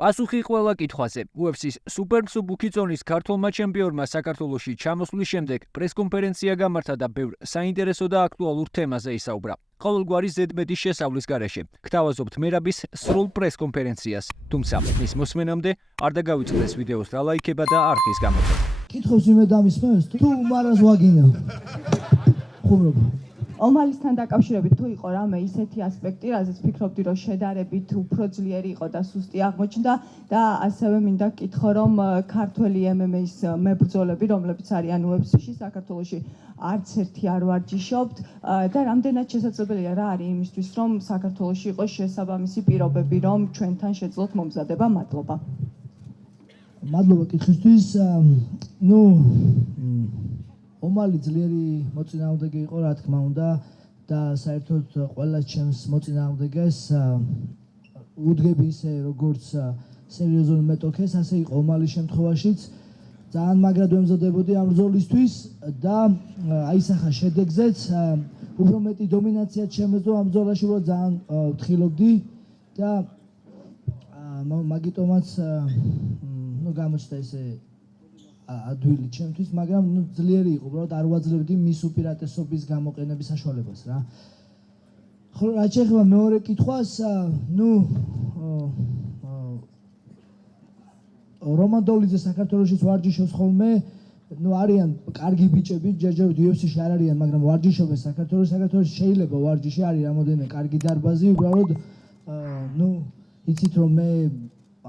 პასუხი ყველა კითხვაზე. UFC-ს სუპერმსუბუქი ზონის ქართულმა ჩემპიონმა საქართველოში ჩამოსვლის შემდეგ პრესკონფერენცია გამართა და ბევრ საინტერესო და აქტუალურ თემაზე ისაუბრა. ყოველგვარი ზედმეტის შესავლის გარეშე გთავაზობთ მერაბის სრულ პრესკონფერენციას. თუმცა მის მოსმენამდე არ დაგავიწყდეს ვიდეოს რა ლაიქება და არხის გამოწვევა. კითხავს ვინმე დამისმევს თუ მარას ვაგინო. ხუმრობა. ომალისთან დაკავშირებით თუ იყო რამე ისეთი ასპექტი, რაზეც ფიქრობდი, რომ შედარებით უფრო ძლიერი იყო და სუსტი აღმოჩნდა და ასევე მინდა გკითხო, რომ ქართველი MMA-ის მებრძოლები, რომლებიც არიან UFC-ში, საქართველოში არც ერთი არ ვარჯიშობთ და რამდენად შესაძლებელია რა არის იმისთვის, რომ საქართველოში იყოს შესაბამისი პირობები, რომ ჩვენთან შეძლოთ მომზადება. მადლობა. მადლობა კითხვისთვის. ომალი ძლიერი მოწინააღმდეგე იყო, რა თქმა უნდა, და საერთოდ ყველა ჩემს მოწინააღმდეგეს უდგები ისე როგორც სერიოზულ მეტოქეს, ასე იყო ომალის შემთხვევაშიც. ძალიან მაგრად ვემზადებოდი ამ ბრძოლისთვის და აისახა შედეგზეც. უფრო მეტი დომინაციაც შემეძლო ამ ბრძოლაში, რომ ძალიან ვთხილობდი და მაგიტომაც გამოჩნდა ესე ადვილი ჩემთვის, მაგრამ ძლიერი იყო, უბრალოდ არ ვაძლევდი მის უპირატესობის გამოყენების საშუალებას რა. ხო, რაც შეეხება მეორე კითხვას, რომან დოლიძე საქართველოშიც ვარჯიშობს ხოლმე, არიან კარგი ბიჭები, ჯერჯერობით UFC-ში არ არიან, მაგრამ ვარჯიშობენ საქართველოში შეიძლება ვარჯიში არის რამოდენიმე კარგი დარბაზი, უბრალოდ იცით რომ მე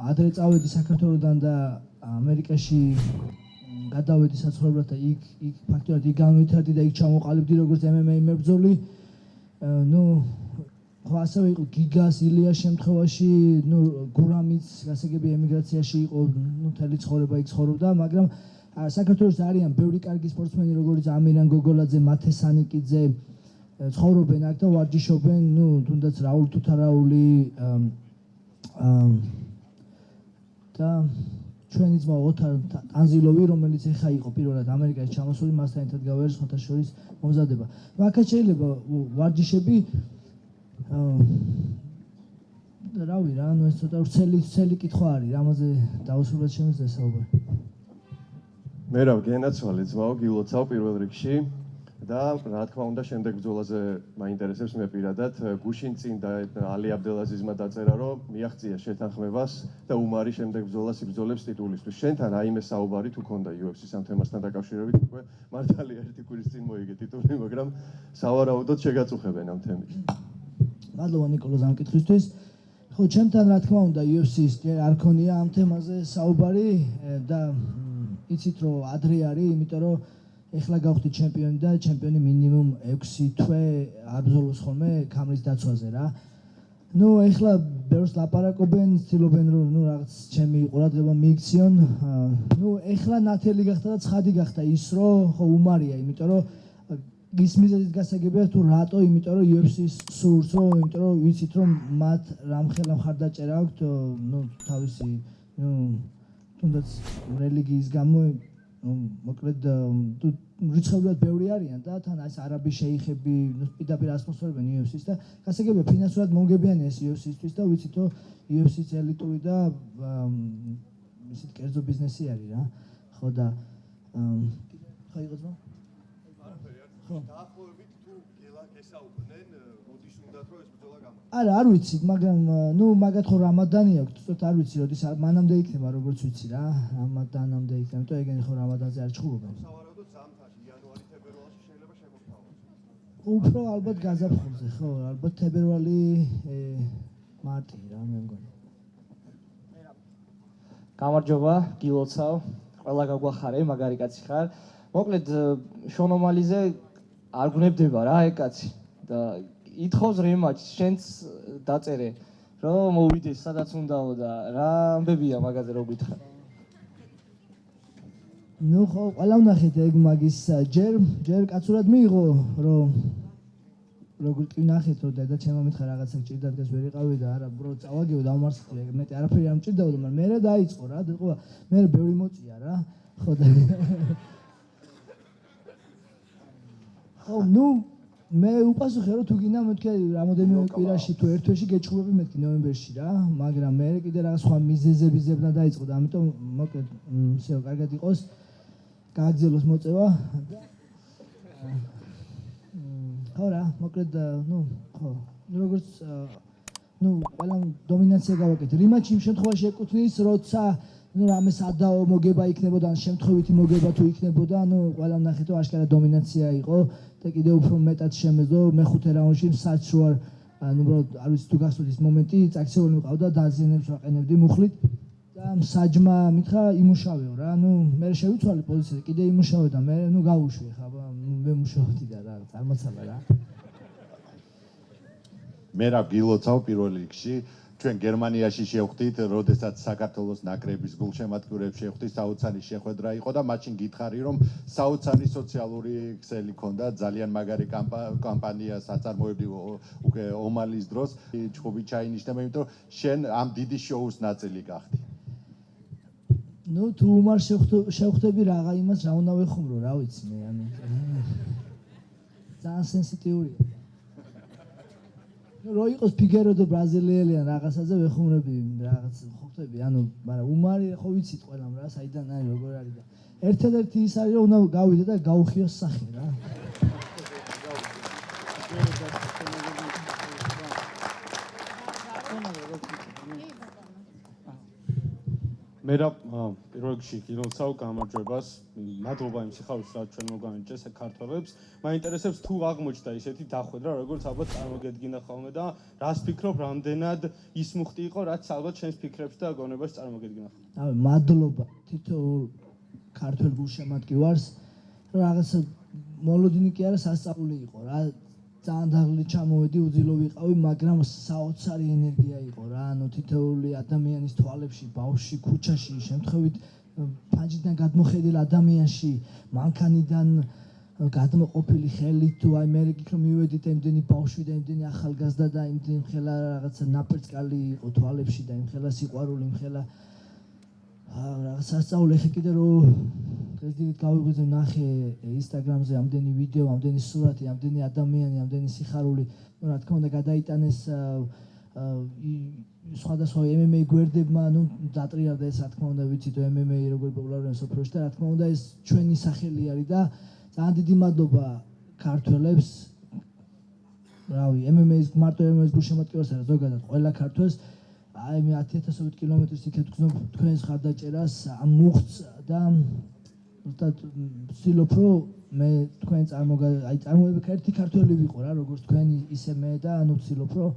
ადრე წავედი საქართველოდან და ამერიკაში გადავედი საცხოვრებლად და იქ ფაქტობრივად იქ განვითარდი და იქ ჩამოყალიბდი როგორც MMA მებრძოლი. ხო ასევე იყო გიგას, ილიას შემთხვევაში, გურამიც გასაგები ემიგრაციაში იყო, მთელი ცხოვრება იქ ცხოვრობდა, მაგრამ საქართველოში არიან ბევრი კარგი სპორტსმენი, როგორც ამირან გოგოლაძე, მათე სანიკიძე, ცხოვრობენ აქ და ვარჯიშობენ, თუნდაც რაულ თუთარაული და ჩვენი ძმა ოთარ ტანზილოვი, რომელიც ახლა იყო პირველად ამერიკაში ჩამოსული, მასთან ერთად გავიარეს ხოთა შორის მომზადება. მაგაც შეიძლება ვარჯიშები რავი რა, ეს ცოტა ვრცელი კითხვა არის, რამაზე დაუსრულებლად შემიძლია საუბარი. მერაბ გენაცვალე ძმაო, გილოცავ პირველ რიგში და რა თქმა უნდა შემდეგ ბრძოლაზე მაინტერესებს მე პირადად. გუშინ წინ და ალი აბდელაზიზმა დაწერა, რომ მიაღწია შეთანხმებას და უმარი შემდეგ ბრძოლას იბრძოლებს ტიტულისთვის. შენთან რაიმე საუბარი თუ ქონდა UFC-ს ამ თემასთან დაკავშირებით? უკვე მართალია ერთი კვირის წინ მოიგე ტიტული, მაგრამ სავარაუდოდ შეგაწუხებენ ამ თემით. მადლობა ნიკოლოზ ამ კითხვისთვის. ხო, ჩემთან რა თქმა უნდა UFC-ს არ ქონია ამ თემაზე საუბარი და იცით რომ ადრე არის, იმიტომ რომ ეხლა გავხდი ჩემპიონი და ჩემპიონი მინიმუმ 6 თვე არ ბრძოლობს ხოლმე ქამრის დაცვაზე რა. ეხლა ბევრს ლაპარაკობენ, ცდილობენ რომ რაღაც ჩემი ყურადღება მიიქციონ. ეხლა ნათელი გახდა და ცხადი გახდა ის რომ ხო უმარია, იმიტომ რომ ის მიზეზით გასაგებია თუ რატო, იმიტომ რომ UFC-ს სურს, იმიტომ რომ ვიცით რომ მათ რამხელა მხარდაჭერა აქვთ, თავისი თუნდაც რელიგიის გამო, მოკლედ რიცხეულად ბევრი არიან და თან ეს არაბი შეიხები პირდაპირ ასპონსორებენ UFC-ს და გასაგებია ფინანსურად მომგებიანი ეს UFC-ისთვის და ვიცით რომ UFC-ს ელიტური და ისეთ კერძო ბიზნესი არის რა. ხო და ხო იყო ძმა? დაახლოებით თუ გესაუბრნენ, როდის უნდათ რომ ეს ბრძოლა გამართოს? არა, არ ვიცი, მაგრამ მაგათ ხო რამადანი აქვს, თუთ არ ვიცი, როდის მანამდე იქნება, როგორც ვიცი რა, რამადანამდე იქნება, იმიტომ ეგენი ხო რამადანზე არ ჩხუბობენ. სავარაუდოდ ზამთარში, იანვარი, თებერვალში შეიძლება შემოგთავაზოს. უფრო ალბათ გაზაფხულზე, ხო, ალბათ თებერვალი, მარტი რა, მე მგონი. გამარჯობა, გილოცავ, ყველა გაგვახარე, მაგარი კაცი ხარ. მოკლედ შონ ომალიზე არ გნებდება რა ეგ კაცი და ითხოვს რემატჩს, შენც დაწერე რომ მოვიდეს სადაც უნდაო და რა ამბებია მაგაზე რო გითხრა. ხო, ყველა ვნახეთ ეგ მაგის ჯერ კაცურად მიიღო რომ როგორ კი ვნახეთ რომ და ჩემო მითხრა რაღაცა ჭირდა დგას ვერ იყავი და არა ბრო წავაგეო დამარცხდი ეგ მეტი არაფერი არ მჭირდაო მაგრამ მე დაიწყო რა და ხო მე ბევრი მოწია რა ხო და ხო მე უპასუხე რომ თუ გინდა მეთქე რამოდენიმე კვირაში თუ ერთ თვეში გეჭუბები მეთქი ნოემბერში რა, მაგრამ მე კიდე რაღაც სხვა მიზეზები ზებნა დაიწყო და ამიტომ მოკლედ ისე კარგად იყოს გააგზელოს მოწევა და ხო რა, მოკლედ ხო როგორც ყველამ დომინაცია გავაკეთე. რიმაჩი იმ შემთხვევაში ეკუთვნის, როცა რამე სადაო მოგება იქნებოდა, ან შემთხვევითი მოგება თუ იქნებოდა, ყველამ ნახეთ რომ აშკარა დომინაცია იყო და კიდევ უფრო მეტად შემეძლო მეხუთე რაუნდში საჭს რო უბრალოდ არ ვიცი თუ გახსოვთ ის მომენტი, წაქცეული მიყავდა და დაზიანებს ვაყენებდი მუხლით და საჯმა მითხრა იმუშავეო რა, მე შევიცვალე პოზიციაზე, კიდე იმუშავე და მე გავუშვი ხა, მე მუშაობდი და რა, წარმოცალა რა. მე რა გილოცავ პირველ რიგში ჩვენ გერმანიაში შევხვდით, როდესაც საქართველოს ნაკრების გულშემატკივრებს შევხვდით, საოცარი შეხვედრა იყო და მაშინ გითხარი რომ საოცარი სოციალური ქსელი ქონდა, ძალიან მაგარი კამპანია საწარმოებდი უკვე ომალის დროს, ჩხუბი ჩაინიშნება, იმიტომ შენ ამ დიდი შოუს ნაწილი გახდი. თუ უმარ შევხვდები რაღა იმას რა უნდა ვეხუმრო, რა ვიცი მე, ძალიან სენსიტიურია. რო იყოს ფიგერო და ბრაზილიელი ან რაღაცაზე ვეხუმრები რაღაც ხვდები, მაგრამ უმარი ხო ვიცით ყველამ რა, საიდან არის, როგორ არის და ერთადერთი ის არის რომ უნდა გავიდე და გაუხიოს სახე რა. მე რა პირველ რიგში გილოცავ გამარჯვებას, მადლობა იმ სიხარულს რაც ჩვენ მოგანიჭეს საქართველოს. მაინტერესებს თუ აღმოჩნდა ისეთი დახვედრა, როგორც ალბათ წარმოგედგინა ხოლმე და რას ფიქრობ, რამდენად ის მუხტი იყო, რაც ალბათ შენს ფიქრებს და გონებას წარმოგედგინა ხოლმე. მადლობა თითოეულ ქართველ გულშემატკივარს, რაღაცა მოლოდინი კი არა, სასწაული იყო რა. ძალიან დაღლილი ჩამოვედი, უძილო ვიყავი, მაგრამ საოცარი ენერგია იყო რა, თითოეული ადამიანის თვალებში, ბავშვში, ქუჩაში, შემთხვევით ფანჯიდან გადმოხედილ ადამიანში, მანქანიდან გადმოყოფილი ხელით თუ აი მე გიქრო მივედით იმდენი ბავშვი და იმდენი ახალგაზრდა და იმდენი ხელა რაღაცა ნაპერწკალი იყო თვალებში და იმ ხელა სიყვარული, იმ ხელა რაღაც სასწაული ხე კიდე რომ ეს დიდ გავიღვიძე ნახე ინსტაგრამზე ამდენი ვიდეო, ამდენი სურათი, ამდენი ადამიანი, ამდენი სიხარული, რა თქმა უნდა გადაიტანეს სხვადასხვა MMA გვერდებმა, დატრიალდა ეს რა თქმა უნდა ვიცით MMA როგორ პოპულარულია სოფლიოში და რა თქმა უნდა ეს ჩვენი სახელი არის და ძალიან დიდი მადლობა ქართველებს. რავი, MMA-ის მარტო MMA-ის გულშემატკივარს არა, ზოგადად ყველა ქართველს აი მე 10000 კილომეტრის იქეთ გზნობ თქვენს ხარდაჭერას, ამ მუხტს და ზუსტად ვცდილობ რომ მე თქვენ წარმოებեք ერთი ქართველი ვიყო რა, როგორც თქვენი ისე მე და ვცდილობ რომ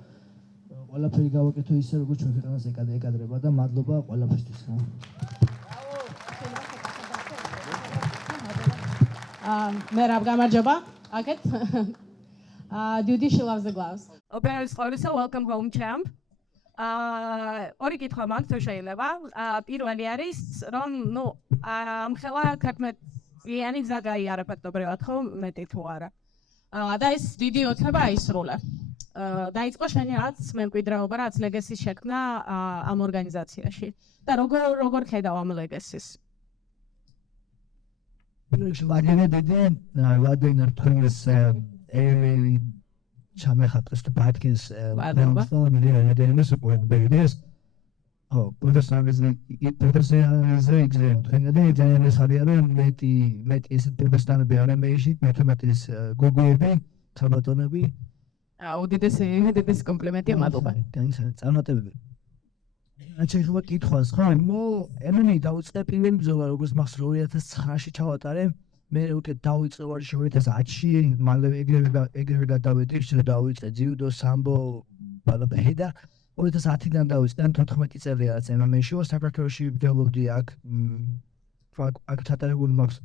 ყველაფერი გავაკეთო ისე როგორც ჩვენ ქვეყანას ეკადრება და მადლობა ყველაფერთვის რა. მე რა გამარჯობა აქეთ. Duty she loves the gloves. Operators Florida, welcome home champ. ორი კითხვა მაქვს თუ შეიძლება. პირველი არის რომ ამხელა ქართმეტიანი გზა გაიარა ფაქტობრივად ხო მეტი თუ არა. და ეს დიდი ოცნება აისრულა. დაიწყო შენი რაც მემკვიდრეობა, რაც ლეგესის შექმნა ამ ორგანიზაციაში. და როგორ ხედავ ამ ლეგესის? ვადეინარ თქვენს ჩამეხატეს და ბატკინს ნედენეს უყურებდეს. ო, პროფესიონალიზმი ეს არის მეტი ეს პროფესიონალები არ ამეში, მეთომეტის გოგოები, თამატონები. უდიდესი კომპლიმენტია, მადლობა. წარმატებები. შეიძლება კითხვას ხო? MMA დაუწყე პირველი ბრძოლა, როგორც მახსოვს 2009-ში ჩავატარე. მე უკვე დავიწყე 2010-ში, მალევე ეგრევე გადავედი, დავიწყე ძიუდო, სამბო, ბალაბეჰი და 2010-დან დავიწყე 14 წელი რაც MMA-ში ვარ, საქართველოში ვდელობდი აქ ჩატარებული მაქვს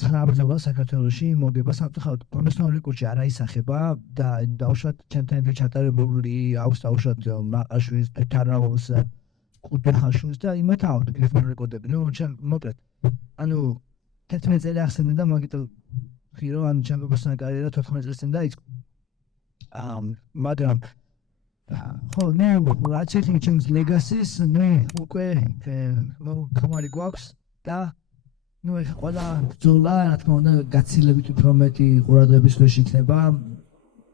9 ბრძოლა საქართველოში, მოგება სამწუხაროდ პროფესიონალური კურსი არ აისახება და დავუშვათ ჩემთან ერთად ჩატარებული აქვს დავუშვათ მაყაშვილის, თარნავოს, კუტეხაშვილის და იმათ ავთ პროფესიონალური კოდები. მოკლედ, 11 წელი ახსენე და მაგიტო ხირო ჩემი პროფესიონალური კარიერა 14 წელს წინ დაიწყო. მაგრამ ხო, რაც ერთი ჩემს ლეგასის, უკვე ხომარი გვაქვს და ეხლა ყველა ბრძოლა, რა თქმა უნდა, გაცილებით უფრო მეტი ყურადღების ქვეშ იქნება.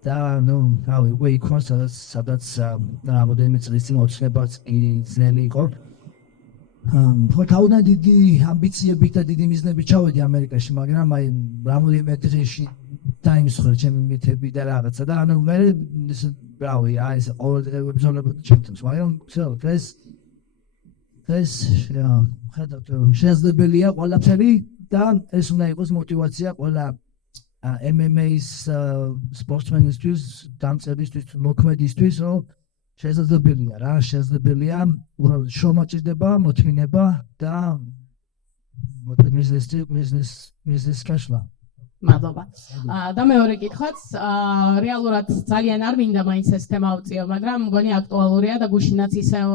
და ნუ რავი უკვე იქ ვარ სადაც რამოდენიმე წლის წინ ოცნებაც ძნელი იყო ხო თავიდან დიდი ამბიციებით და დიდი მიზნებით ჩავედი ამერიკაში მაგრამ აი რამოდენიმე დღეში დაიმსხვრა ჩემი მითები და რაღაცა და ანუ მე რავი აი ეს ყოველდღე ვებრძოლებოდი ჩემთვის მაგრამ დღეს ხედავთ შესაძლებელია ყველაფერი და ეს უნდა იყოს мотивация ყველა MMA-ის სპორტსმენისთვის, დამწერლისთვის, მოქმედისთვის, რომ შესაძლებელია რა, შესაძლებელია შრომა მოთმინება და მიზნის კაშლა. მადლობა. და მეორე კითხვაც, რეალურად ძალიან არ მინდა მაინც ეს თემა ავწიო, მაგრამ მგონი აქტუალურია და გუშინაც ისევ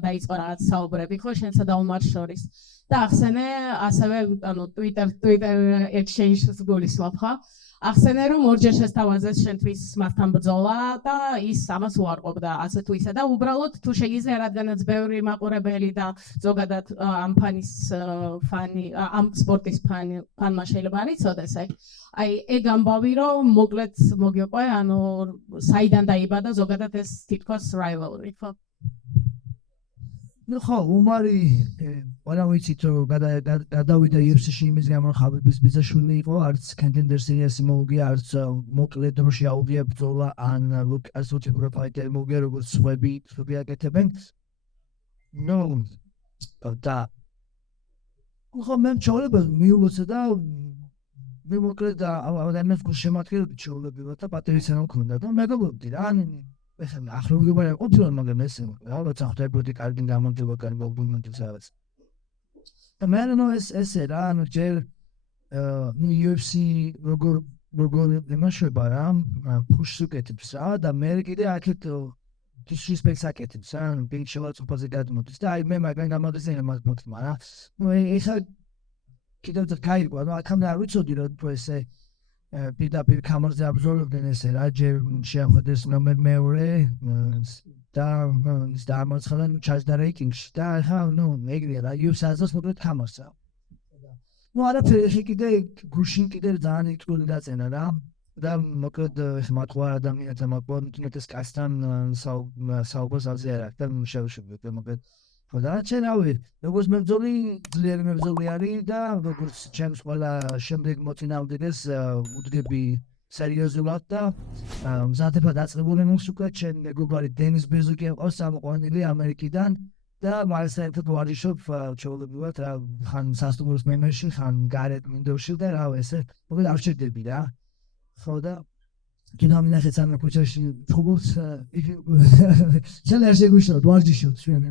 დაიწყო რაღაც საუბრები, ხო, შენსა და ომარ შორის. და ახსენე ასევე ანუ Twitter exchange-ს გულისხმობ ხა ახსენე რომ ორჯერ შესთავაზეს შენთვის მასთან ბრძოლა და ის ამას უარყოფდა ასე თუ ისე და უბრალოდ თუ შეიძლება რადგანაც ბევრი მაყურებელი და ზოგადად ამ ფანის ფანი ამ სპორტის ფანმა შეიძლება არ იცოდეს აი ეგ ამბავი რომ მოკლედ მოგიყვე ანუ საიდან დაიბადა ზოგადად ეს თითქოს rivalry ხო ნუ ხო, უმარი ყველა ვიცით რომ გადავიდა UFC-ში იმის გამო რომ ხაბიბის ბიძაშვილი იყო, არც contender series-ი მოუგია, არც მოკლე დროში აუგია ბრძოლა ან ლუკას უჩებრო ფაიტერი მოუგია როგორც სხვები აკეთებენ. ნუ და ხო მე ჩაოლებდა მიულოცა და მე მოკლედ ადამიანს შემატკივრები ჩაოლებდა და პატრიცია მქონდა და მეგობრობდი რა ეხლა ახლობლება ყოფილა მაგრამ ეს რაღაც ახდებოდი კარგი გამონდება კარგი მოგმონდეს რაღაც და მე ნუ ესე რა ანუ ჯერ UFC როგორ იმაშება რა push უკეთებს რა და მე კიდე აქეთ disrespect აკეთებს რა ბიგ შოუს უპაზე გადმოდის და აი მე მაგან გამოდის ენა მაგ მაგრამ ნუ ეხლა კიდევ და кайგო ანუ აქამდე არ ვიცოდი რომ ესე პირდაპირ კამერაზე აბზორბდნენ ესე რა ჯერ შეახვდეს ნომერ მეორე და ამოცხადა ჩაჯდა რეიტინგში და ხა ნუ ეგრეა რა UFC-ს მოკლედ კამერსა ნუ არაფერი კიდე გუშინ კიდე ძალიან იტყული დაწენა რა და მოკლედ ეს მათყვა ადამიანთა მოგონდეს კასთან საუბარს აზიარა და შევშევდეთ მოკლედ და ჩენავი როგორც მებრძოლი ძლიერი მებრძოლი არის და როგორც ჩემს ყველა შემდეგ მოწინააღმდეგეს უდგები სერიოზულად და მზადება დაწყებული მუსიკა ჩემ მეგობარი დენის ბეზუკი ყავს ამოყვანილი ამერიკიდან და მას საერთოდ ვარჯიშობ ჩაოლებივად რა ხან სასტუმროს მენეჯერში ხან გარეთ მინდოვში და რა ესე მოკლედ არ შედები რა ხო და კიდევ მინახეთ ამ კუჩაში ფუბულს შეიძლება შეგუშოთ ვარჯიშობ ჩვენ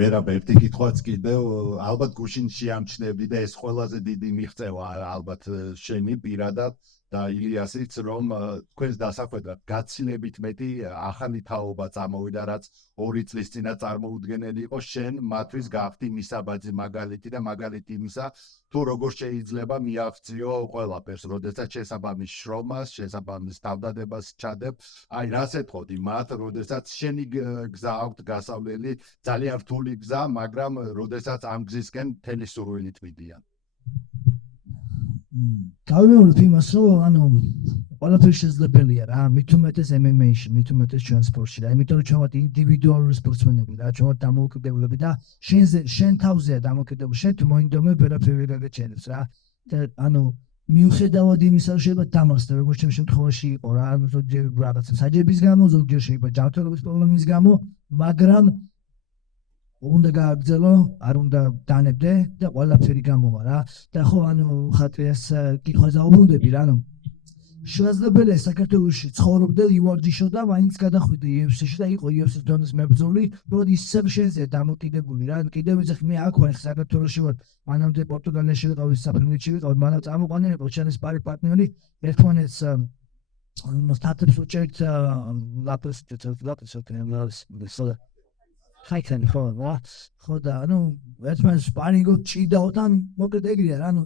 მე რა ერთი კითხვაც კიდევ ალბათ გუშინ შეამჩნევდი და ეს ყველაზე დიდი მიღწევა ალბათ შენი პირადად და ილიასიც რომ თქვენს დასახვედრად გაცილებით მეტი ახალი თაობა წამოვიდა რაც 2 წლის წინა წარმოუდგენელი იყო შენ მათთვის გახდი მისაბაძი მაგალითი და მაგალითი იმისა თუ როგორ შეიძლება მიაღწიო ყველაფერს როდესაც შესაბამის შრომას შესაბამის თავდადებას ჩადებ აი რას ეთქოდი მათ როდესაც შენი გზა აქვს გასავლელი ძალიან რთული გზა მაგრამ როდესაც ამ გზისკენ მთელი სურვილით მიდიან გავიმეორებ იმას რომ ანუ ყველაფერი შესაძლებელია რა მით უმეტეს MMA-ში მით უმეტეს ჩვენ სპორტში რა იმიტომ რომ ჩვენ ვართ ინდივიდუალური სპორტსმენები რა ჩვენ ვართ დამოუკიდებლები და შენ თავზეა დამოუკიდებლები შენ თუ მოინდომებ ვერაფერი ვერ გეჩენებს რა და ანუ მიუხედავად იმისა რომ შეიძლება დამახსნე როგორც ჩემ შემთხვევაში იყო რა ანუ ზოგჯერ რაღაცა საჯების გამო ზოგჯერ შეიძლება ჯანმრთელობის პრობლემის გამო მაგრამ უნდა გააგრძელო, არ უნდა დანებდე და ყველაფერი გამოვა რა. და ხო ანუ ხათი ეს კითხვაზე აუბრუნდები რა, ანუ შესაძლებელია საქართველოში ცხოვრობდე ივარჯიშო და მაინც გადახვიდე UFC-ში და იყო UFC-ს დონის მებრძოლი, რომ ისევ შეიძლება დამოკიდებული რა. კიდევ ვიძახ მე აქ ვარ საქართველოში ვარ, მანამდე პორტუგალიაში ვიყავი, საფრანგეთში ვიყავი, მანამ წამოყვანილი ჩემი პარტნიორი ერთმანეთს სტატებს უჭერთ ლაპტოპს ხაითან ხო და ანუ ერთმანეთს სპარინგო ჭიდაოდან მოკლედ ეგრეა რა ანუ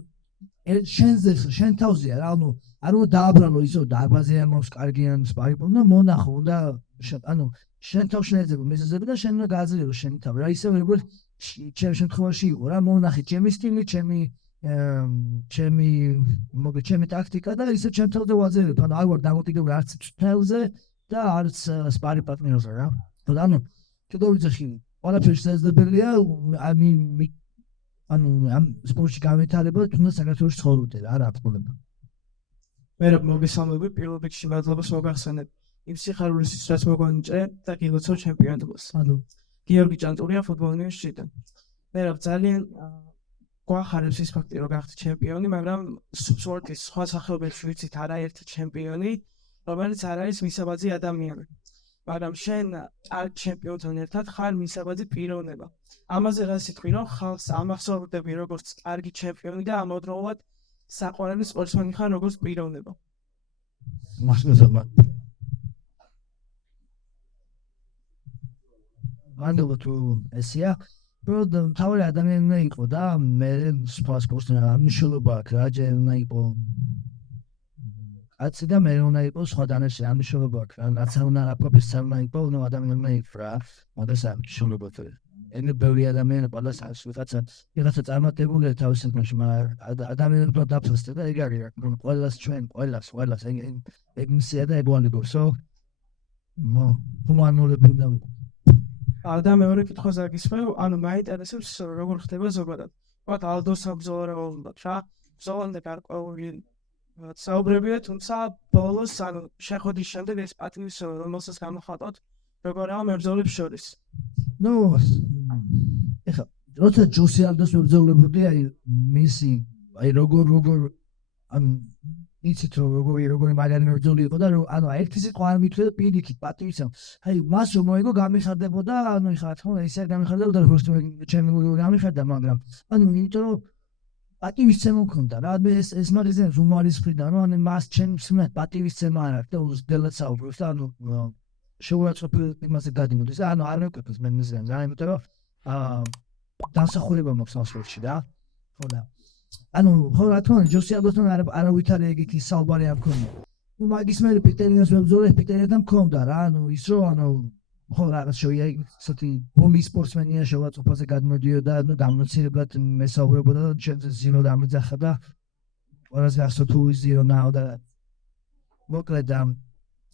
შენ თავზეა რა ანუ არ უნდა დააბრალო ისო დარბაზია მოს კარგიან სპარინგო და მონახო და ანუ შენ თავში ეძებ მიზეზები და შენ უნდა გააზრიელო შენი თავი რა ისე როგორც ჩემ შემთხვევაში იყო რა მონახე ჩემი სტილი ჩემი ჩემი ტაქტიკა და ისე ჩემ თელზე ვაძლევ, ანუ არ ვარ დამოკიდებული არც თელზე და არც სპარი პარტნიორზე რა. ანუ ჩუდოვიცაში ყველაფერი შესაძლებელია, ანუ ამ სპორტში განვითარება თუნდაც საქართველოში ცხოვრობდე რა, რა პრობლემა. მერაბ მოგესალმები, პირველ რიგში მადლობას მოგახსენებ იმ სიხარულისთვის, რაც მოგონიჭრე და გილოცავ ჩემპიონობას. ანუ გიორგი ჭანტურია ფუტბოლ ნიუზიდან. მერაბ ძალიან გვახარებს ის ფაქტი, რომ გახდი ჩემპიონი, მაგრამ სპორტის სხვა სახეობებში ვიცით არაერთი ჩემპიონი, რომელიც არ არის მისაბაძი ადამიანი. მაგრამ შენ არ ჩემპიონთან ერთად ხარ მისაბაძი პიროვნება. ამაზე რა სიტყვი, რომ ხალხს ამახსოვრდები როგორც კარგი ჩემპიონი და ამავდროულად საყვარელი სპორტსმენი ხარ როგორც პიროვნება. მადლობა. მადლობა თუ ესია. Però თავი ადამიანი უნდა იყო და მე სპორტსმენი ამიშულობა აქვს რა, ჯერ უნდა იყო კაცი და მე უნდა იყო სხვა დანაშაული ამიშულობა აქვს რა, რაც უნდა რა პროფესიონალი უნდა იყო, უნდა ადამიანი უნდა იყო რა, მაგას ამიშულობა თუ ენი ბევრი ადამიანი ყველას არის ვიღაცა წარმატებულია თავის საქმეში, მაგრამ ადამიანებს უნდა დაფასდეს და ეგ არის რა, ყველას ჩვენ ყველას ეგ მისია და ეგ ვანებოსო ჰუმანურები უნდა ვიყო. და მეორე კითხვაზე გისმევ, ანუ მაინტერესებს როგორ ხდება ზოგადად. ვთქვათ, ალდოს საბრძოლო რეალურად რა, ბრძოლამდე გარკვეული საუბრებია, თუმცა ბოლოს ანუ შეხვედრის შემდეგ ეს პატივის რომელსაც გამოხატოთ, როგორაა მებრძოლებს შორის. ნუ ეხლა როცა ჯოსი ალდოს მებრძოლებოდი, აი მისი აი როგორ ანუ იცით როგორი მაგარი მებრძოლი იყო და ანუ ერთი სიტყვა არ მithვია პირიქით პატივისა. აი მას რომ მოიგო გამიხარდებოდა, ანუ ეხლა რა თქმა უნდა ისე გამიხარდებოდა როგორც ჩემი გამიხარდა, მაგრამ ანუ იმიტომ რომ პატივისცემა მქონდა რა, ეს მაგაზინს უმარის მხრიდან, რომ ანუ მას ჩემს მე პატივისცემა არ აქვს და უზრდელად საუბრობს და ანუ შეურაცხყოფილ იმაზე გადიმოდის და ანუ არ მეკითხებს მე მიზანს რა, იმიტომ რომ დამსახურება მაქვს ამ სპორტში რა. ხო და ანუ ხო რა თქმა უნდა ჯოსი ალბათ არავითარი ეგეთი საუბარი არ მქონია. ნუ მაგის მე პიტერიას მებრძოლე პიტერიასთან მქონდა რა, ანუ ის რომ ანუ ხო რაღაც შოია ისეთი ბომი სპორტსმენია შეურაცხყოფაზე გადმოდიოდა და გამოცდილებლად მესაუბრებოდა და ჩემზე ზინო დამეძახა და ყველაზე ახსო თუ ზირო ნაო და მოკლედ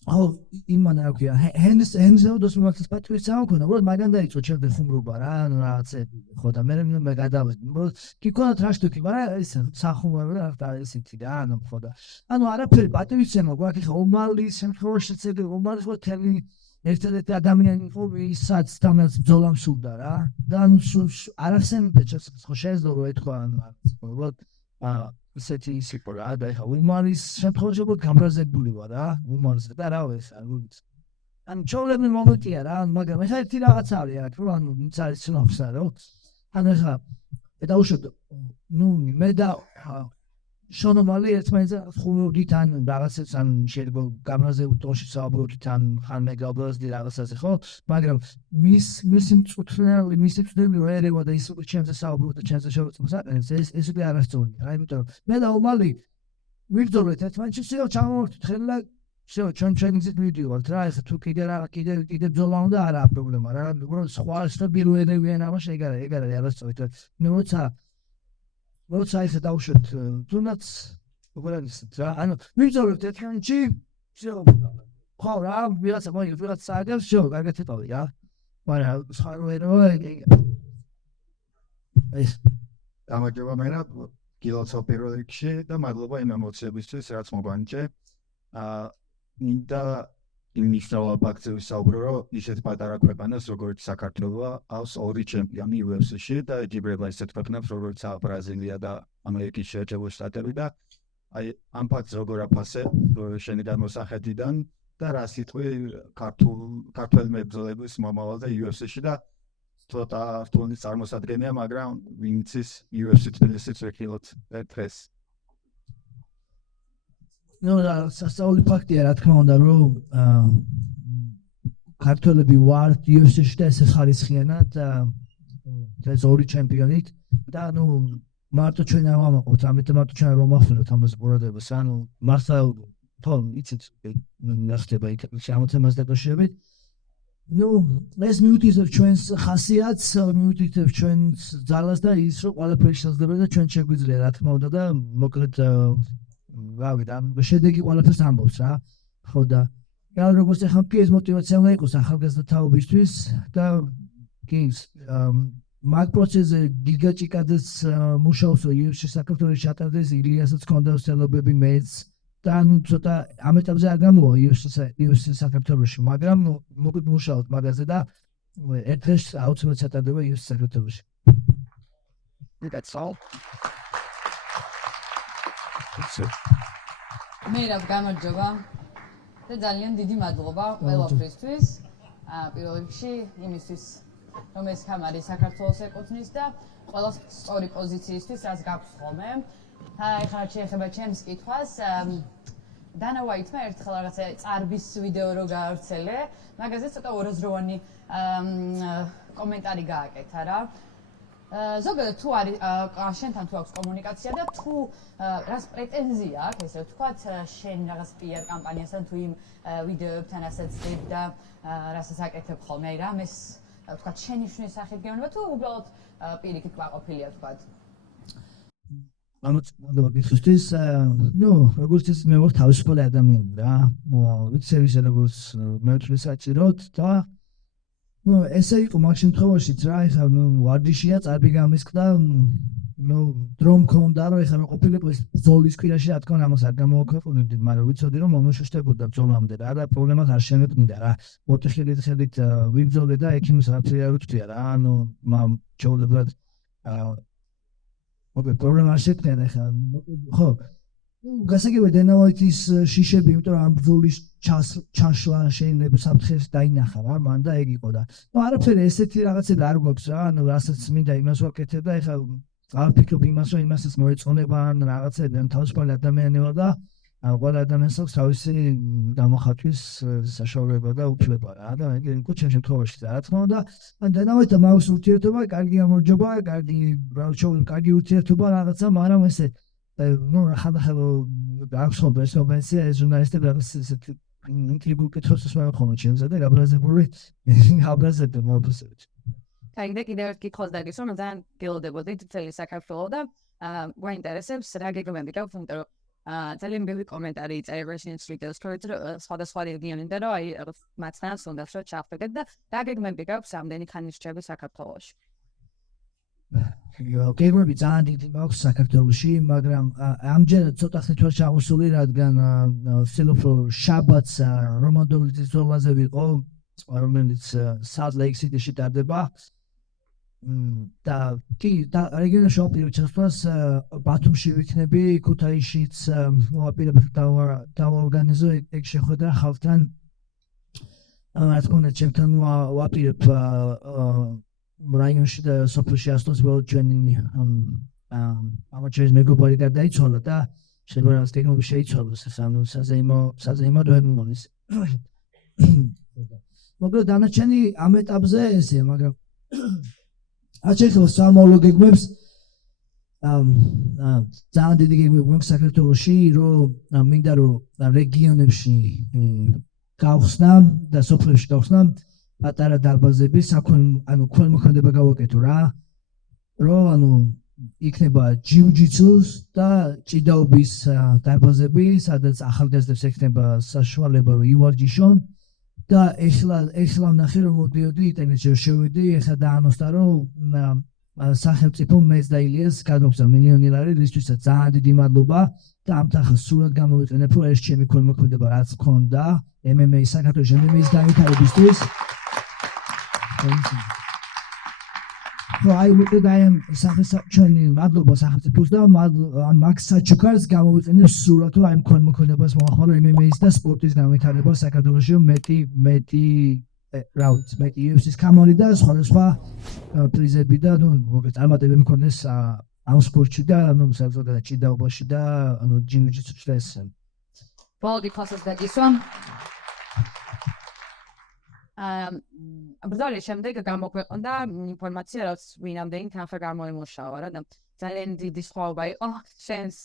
აუ იმან რა ქვია ჰენზელ დოს მოხდეს პატრის საუბრობ რომ მაგან დაიწყო ჩემზე ხუმრობა რა ანუ რაღაცები ხო და მე გადავედი კი კონა ტრაშტუკი მაგრამ ის სახუმრობა და ისეთი რა ანუ ხო და ანუ არაფერი პატივისცემა გვაქვს ხო უმალი შემთხვევაში ცედი უმალი ხო თემი ერთადერთი ადამიანი ხო ისაც თამას ბრძოლამ სურდა რა და ანუ არასენდა ხო შეიძლება რომ ეთქვა ანუ ისეთი ისიყო რა და ეხა უმარის შემთხვევაში გამრაზებული ვარ რა უმარს და რა ვეს ანუ ჩოლები მომენტია რა მაგრამ ეხა ერთი რაღაცა არის რა თქო ანუ ის არის ცნობს რა ანუ ეხა დაუშვათ ნუ მე და შონომალი ერთმანეთზე ხუმრობდით ან რაღაცებს ან შეიძლება გამრაზებულ ტონში საუბრობდით ან ხან მე გავბლაზდი რაღაცაზე ხო მაგრამ მისი მწუთნელი მისი მწუთნელი ერევა და ის უკვე ჩემზე საუბრობ და ჩემზე შევწმოს ეს უკვე არასწორია რა იმიტომ რომ მე და უმალი ვიბრძოლეთ ერთმანეთში შეო ჩამოვარდით ხელა შეო ჩვენ ისეთ მივდივართ რა ეხა თუ კიდე ბრძოლა უნდა არა პრობლემა რა უბრალოდ სხვა სტაბილური ერევიან ამაში ეგ არის არასწორი მე როცა ისე დავუშვათ თუნდაც უბრალოდ რა ანუ ვიბრძოლებთ ერთმანეთში შეო ხო რა ვიღაცა მოიგებს ვიღაცა საერთოდ შეო კარგად ეტოვი რა მაგრამ სხვა როა ეს გამარჯობა მე რა გილოცავ პირველ რიგში და მადლობა იმ ემოციებისთვის რაც მოგანიჭე მინდა იმისავა ფაქტზე ვისაუბრო რომ ისეთ პატარა ქვეყანას როგორც საქართველოა აქვს ორი ჩემპიონი UFC-ში და ედიბრება ისეთ ქვეყნებს როგორც ბრაზილია და ამერიკის შეერთებული შტატები და აი ამ ფაქტს როგორ აფასე შენი გამოსახედიდან და რა სიტყვი ქართველ მებრძოლების მომავალზე UFC-ში და ცოტა რთული წარმოსადგენია მაგრამ ვინც ის UFC თბილისის რეკილოთ დღეს ნუ სასწაული ფაქტია რა თქმა უნდა რომ ქართველები ვართ UFC-ში და ესე ხარისხიანად ეს ორი ჩემპიონით და ნუ მარტო ჩვენ არ ვამაყობთ ამიტომ მარტო ჩვენ რომ ვახსენოთ ამას ყურადღებას ანუ მასალ თონ იცით ნახდება იქ ამ თემას დაკავშირებით ნუ ეს მიუთითებს ჩვენს ხასიათს, მიუთითებს ჩვენს ძალას და ის რომ ყველაფერი შეიძლება და ჩვენ შეგვიძლია რა თქმა უნდა და მოკლედ რავი და შედეგი ყველაფერს ამბობს რა. ხო და როგორც ახლა კი ეს мотиваცია უნდა იყოს ახალგაზრდა თაობისთვის და კი მაგ პროცესზე გიგაჭიკაძეც მუშაობს UFC საქართველოს ჩატარდეს ილიასაც ჰქონდა ვსწრებები მეც და ცოტა ამ ეტაპზე არ გამოვა UFC საქართველოში, მაგრამ მოკლედ მუშაობთ მაგაზე და ერთ-ერთ აუცილებლად ჩატარდება UFC საქართველოში. That's all. მერაბ გამარჯობა და ძალიან დიდი მადლობა ყველაფრისთვის. პირველ რიგში იმისთვის რომ ეს კამარი საქართველოს ეკუთვნის და ყველა სწორი პოზიციისთვის რაც გაქვს ხოლმე. ეხლა შეეხება ჩემს კითხვას. დანა ვაიტმა ერთხელ რაღაცა წარბის ვიდეო რო გაავრცელე, მაგაზე ცოტა ორაზროვანი კომენტარი გააკეთა რა. ზოგადად თუ არის შენთან თუ აქვს კომუნიკაცია და თუ რას პრეტენზია აქვს, ესე ვთქვათ, შენ რაღაც PR კამპანიასთან თუ იმ ვიდეოებთან ასე წდებ და რასაც აკეთებ ხოლმე, აი რამეს ვთქვათ, შენი შნის სახით გეუბნება თუ უბრალოდ პირიქით კმაყოფილია ვთქვათ. მადლობა გიხსნის. ნუ როგორც ის მე ვარ თავისუფალი ადამიანი რა. ვიცი როგორც მეუთვლის საჭიროდ და ნუ ესე იყო მაგ შემთხვევაშიც რა, ეხლა ვარჯიშია წარბი გამისკდა, ნუ დრო მქონდა რომ ეხლა ყოფილიყო ეს ბრძოლის კვირაში რა თქმა უნდა ამას არ გამოვაქვეყნებდი, მაგრამ ვიცოდი რომ მომუშავდებოდა ბრძოლამდე რა და პრობლემას არ შემეყნიდა რა. მოტეხილით ხედით ვიბრძოლე და ექიმს რაცი არ უჩვია რა, ანუ ჩაულებად მოკლედ პრობლემა არ შექმნა ეხლა ხო გასაგებია დენავაიტის შიშები, იმიტომ რომ ამ ბრძოლის ჩაშლა შეიძლება საფრთხეს დაინახა რა, მან და ეგ იყო და ნუ არაფერი ესეთი რაღაცები არ გვაქვს რა, ანუ რასაც მინდა იმას ვაკეთებ და ეხლა არ ფიქრობ იმას რომ იმასაც მოეწონება ან რაღაცები, ან თავისუფალი ადამიანი ვარ და ყველა ადამიანს აქვს თავისი გამოხატვის საშუალება და უფლება რა და ეგ იყო ჩემ შემთხვევაში რა თქმა უნდა დენავაიტა მაქვს ურთიერთობა, კარგი გამარჯობა, კარგი ურთიერთობა რაღაცა, მაგრამ ესე ნუ ხანდახანო აქვს ხოლმე ეს ობენსია ეს ჟურნალისტები რაღაც ესეთი ინტრიგულ კითხვებს მაქვს ჩემზე და გაბრაზებდი მოვსებით. აი და კიდევ ერთ კითხვას დაგისვა, მაგრამ ძალიან გელოდებოდით მთელი საქართველო და გვაინტერესებს რა გეგმები გაქვთ, იმიტომ რომ ძალიან ბევრი კომენტარი იწერება შენს ვიდეოს ქვევით, რომ სხვადასხვა რეგიონიდან რომ აი მათთან უნდა რომ ჩავხვდეთ და რა გეგმები გაქვთ ამდენი ხანის რჩება საქართველოში. გეგმები ძალიან დიდი მაქვს საქართველოში, მაგრამ ამჯერად ცოტა ხნით ვარ ჩამოსული, რადგან ვცდილობ რომ შაბათს რომანდოლიძის ბრძოლაზე ვიყო, რომელიც Salt Lake City-ში ტარდება. და კი და რეგიონაში ვაპირებ ჩასვლას ბათუმში ვიქნები, ქუთაისშიც მოვაპირებ დავორგანიზო ეგ შეხვედრა ხალხთან. რა თქმა უნდა ჩემთან ვაპირებ რაიონში და სოფელში ასწორებს ბოლო ჩვენი ამაჩერის მეგობარი გარდაიცვალა და შეიძლება რაღაც ტექნოლოგია შეიცვალოს ეს ანუ საზეიმო რეგიონის. მოკლედ დანარჩენი ამ ეტაპზე ესეა, მაგრამ რაც შეეხება სამოვლო გეგმებს ძალიან დიდი გეგმები გვაქვს საქართველოში, რომ მინდა რომ რეგიონებში გავხსნა და სოფლებში გავხსნა პატარა დარბაზები, ანუ ქველმოქმედება გავაკეთო რა, რომ ანუ იქნება ჯიუ-ჯიტსუს და ჭიდაობის დარბაზები, სადაც ახალგაზრდებს ექნება საშუალება რომ ივარჯიშონ და ეხლა ვნახე რომ მოდიოდი ინტერნეტში შევედი, ეხლა დაანონსდა რომ სახელმწიფო მეც და ილიას გადმოგცა მილიონი ლარი, რისთვისაც ძალიან დიდი მადლობა და ამ თანხას სულად გამოვიყენებ, რომ ეს ჩემი ქველმოქმედება რაც მქონდა MMA საქართველოში MMA-ის განვითარებისთვის. აი მოკლედ აი ჩვენი მადლობა სახელმწიფოს და მაქს საჩუქარს გამოვიყენებ სულად რომ აი ქველმოქმედებას მოახარო MMA-ის და სპორტის განვითარება საქართველოში მეტი UFC-ის კამარი და სხვადასხვა პრიზები და ნუ მოკლედ წარმატებები მქონდეს ამ სპორტში და ნუ საზოგადოებრივ ჭიდაობაში და ანუ ჯიუ-ჯიტსუში და ეს. ბოლო ფასოს დაგისვა. ბრძოლის შემდეგ გამოგვეყნდა ინფორმაცია, რომ ვინამდენი თანხა გამოიმუშავა რა და ძალიან დიდი სხვაობა იყო შენს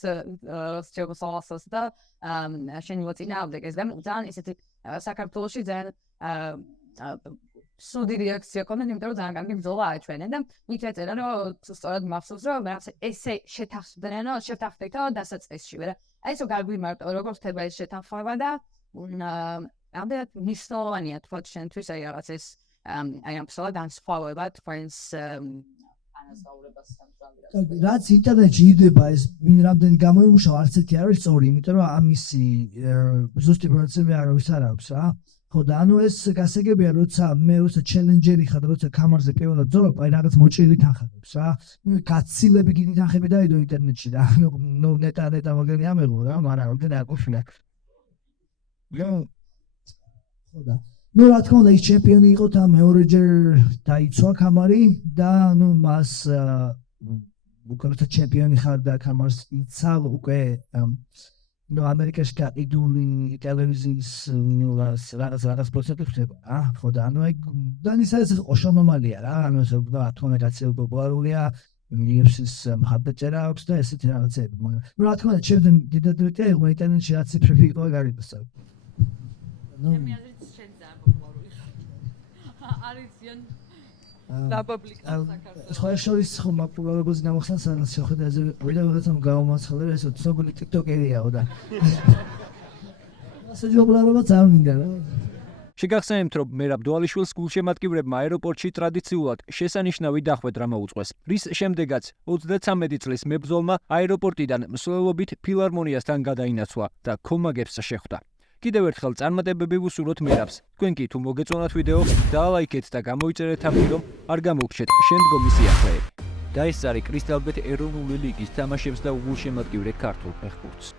როსტიოგოსოვასოს და შენი მოწინააღმდეგეს და ძალიან ისეთი საქართველოში ძალიან სუდი რეაქცია ქონდა, იმიტომ რომ ძალიან კარგი ბრძოლა აჩვენენ და მით ეწერა რომ სწორად მახსოვს რომ რაღაცა ესე შეთანხმდით დასაწყისშივე რა. აი ეს გაგვიმარტო როგორ ხდება ეს შეთანხმება და ამდენად მნიშვნელოვანია თქვა შენთვის აი რაღაც ეს აი ამ ბრძოლა განსხვავება თქვენს ანაზღაურებას სამწუხაროდ. რაც ინტერნეტში იდება ეს ვინ რამდენი გამოიმუშავა არც ერთი არ არის სწორი, იმიტომ რომ ამისი ზუსტი პროცენტები არავის არ აქვს რა. ხო და ანუ ეს გასაგებია როცა ჩელენჯერი ხარ და როცა კამარზე პირველად ბრძოლობ, აი რაღაც მოჭრილი თანხებს რა. გაცილები კიდე თანხები დაიდო ინტერნეტში და ნუ ნეტა მაგარი ამეღო რა, მაგრამ რამდენი აკოფინა. ხო და ნუ რა თქმა უნდა ის ჩემპიონი იყო და მეორეჯერ დაიცვა კამარი და ნუ მას უკეთ ჩემპიონი ხარ და კამარს იცავ უკვე ნუ ამერიკაში გაყიდული ტელევიზიის რაღაც პროცენტი ხდება რა ხო და ანუ აი დანის ეს ოშომომალია რა ანუ ეს რა თქმა უნდა გაცილ პოპულარულია UFC-ს მხარდაჭერა აქვს და ესეთი რაღაცები მაგრამ ნუ რა თქმა უნდა ჩემთან დიდად იყო ინტერნეტში რაც ციფრები იყო გარიბასა ნუ არიციან და პუბლიკას საქართველოს. სხვა შორის ხომ პოპულარობას გამოხსნა სადაც შეხვდა ეს ვიდეოებთან გამომაცხადე ეს ცნობილი TikTok-ერიაო და ასე პოპულარობა ძალიან მინდა რა. შეგახსენებთ, რომ მერაბ დვალიშვილს გულშემატკივრებმა აეროპორტში ტრადიციულად შესანიშნავი დახვედრა მოუწყვეს, რის შემდეგაც 33 წლის მებრძოლმა აეროპორტიდან მსვლელობით ფილარმონიასთან გადაინაცვლა და ქომაგებს შეხვდა. კიდევ ერთხელ წარმატებები ვუსურვოთ მერაბს. თქვენ კი თუ მოგეწონათ ვიდეო, დაალაიქეთ და გამოიწერეთ ამბი, რომ არ გამოგრჩეთ შემდგომი სიახლეები. და ეს არის კრისტალბეტ ეროვნული ლიგის თამაშებს და უგულშემატკივრე ქართულ ფეხბურთს.